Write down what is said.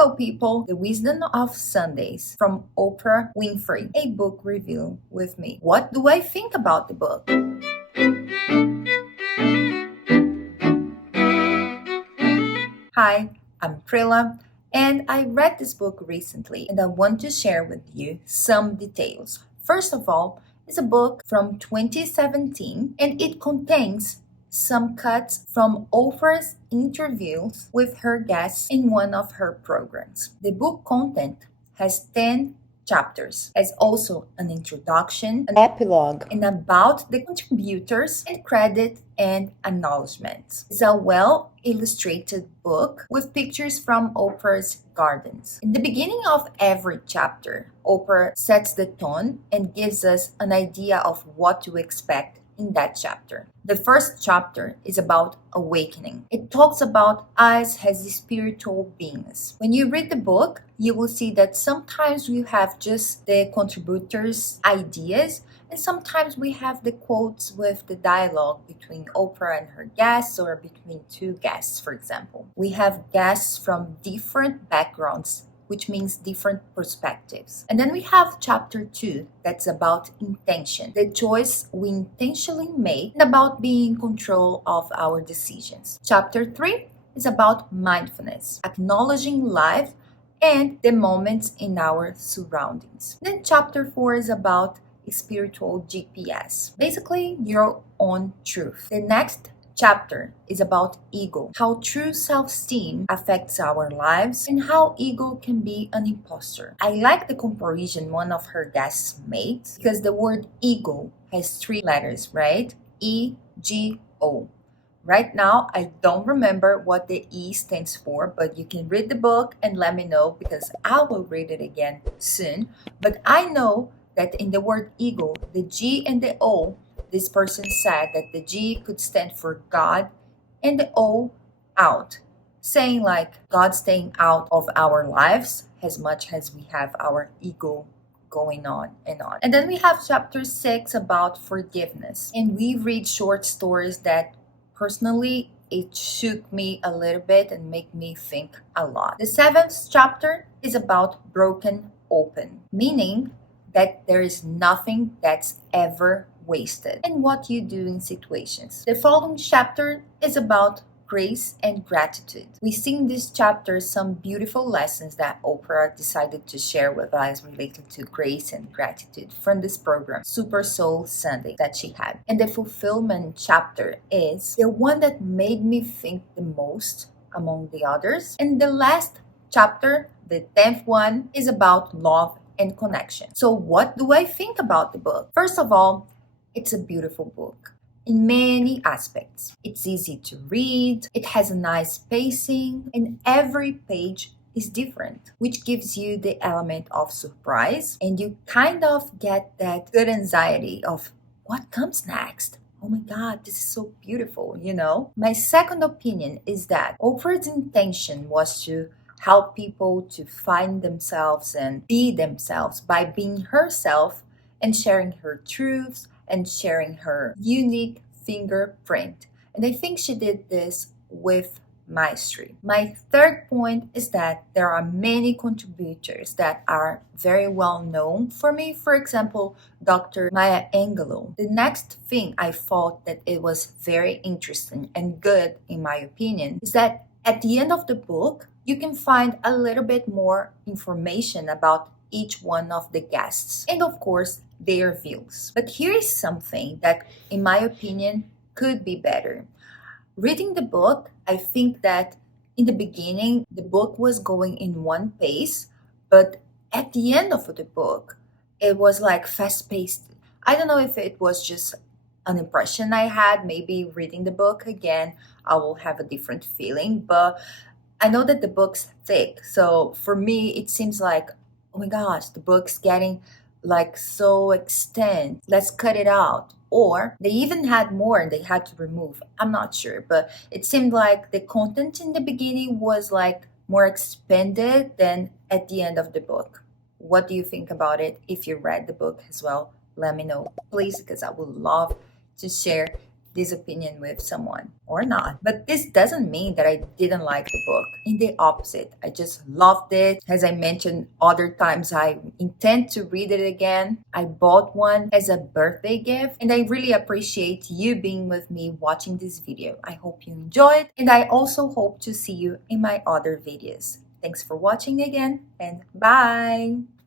Hello, people. The Wisdom of Sundays from Oprah Winfrey. A book review with me. What do I think about the book? Hi, I'm Prila, and I read this book recently, and I want to share with you some details. First of all, it's a book from 2017, and it contains some cuts from Oprah's interviews with her guests in one of her programs. The book content has 10 chapters, as also an introduction, an epilogue, and about the contributors and credit and acknowledgments. It's a well illustrated book with pictures from Oprah's gardens. In the beginning of every chapter, Oprah sets the tone and gives us an idea of what to expect in that chapter. The first chapter is about awakening. It talks about us as spiritual beings. When you read the book, you will see that sometimes we have just the contributors' ideas, and sometimes we have the quotes with the dialogue between Oprah and her guests or between two guests, for example. We have guests from different backgrounds, which means different perspectives. And then we have chapter 2 that's about intention, the choice we intentionally make, and about being in control of our decisions. Chapter 3 is about mindfulness, acknowledging life and the moments in our surroundings. Then chapter 4 is about spiritual GPS, basically your own truth. The next chapter is about ego, how true self-esteem affects our lives, and how ego can be an imposter. I like the comparison one of her guests made because the word ego has 3 letters, right? E-G-O. Right now, I don't remember what the E stands for, but you can read the book and let me know because I will read it again soon. But I know that in the word ego, the G and the O, this person said that the G could stand for God and the O out, saying like God staying out of our lives as much as we have our ego going on and on. And then we have chapter 6 about forgiveness. And we read short stories that personally it shook me a little bit and make me think a lot. The 7th chapter is about broken open, meaning that there is nothing that's ever wasted and what you do in situations. The following chapter is about grace and gratitude. We see in this chapter some beautiful lessons that Oprah decided to share with us related to grace and gratitude from this program, Super Soul Sunday, that she had. And the fulfillment chapter is the one that made me think the most among the others. And the last chapter, the 10th one, is about love and connection. So what do I think about the book? First of all, it's a beautiful book in many aspects. It's easy to read, it has a nice pacing, and every page is different, which gives you the element of surprise, and you kind of get that good anxiety of what comes next. Oh my God, this is so beautiful, you know? My second opinion is that Oprah's intention was to help people to find themselves and be themselves by being herself and sharing her truths and sharing her unique fingerprint. And I think she did this with mastery. My third point is that there are many contributors that are very well known for me. For example, Dr. Maya Angelou. The next thing I thought that it was very interesting and good, in my opinion, is that at the end of the book, you can find a little bit more information about each one of the guests and, of course, their views. But here is something that, in my opinion, could be better. Reading the book, I think that in the beginning, the book was going in one pace, but at the end of the book, it was like fast paced. I don't know if it was just an impression I had. Maybe reading the book again, I will have a different feeling, but I know that the book's thick. So for me, it seems like, oh my gosh, the book's getting like so extend. Let's cut it out. Or they even had more and they had to remove. I'm not sure, but it seemed like the content in the beginning was like more expanded than at the end of the book. What do you think about it? If you read the book as well, let me know, please, because I would love to share this opinion with someone or not. But this doesn't mean that I didn't like the book. In the opposite, I just loved it. As I mentioned other times, I intend to read it again. I bought one as a birthday gift, and I really appreciate you being with me watching this video. I hope you enjoyed, and I also hope to see you in my other videos. Thanks for watching again, and bye!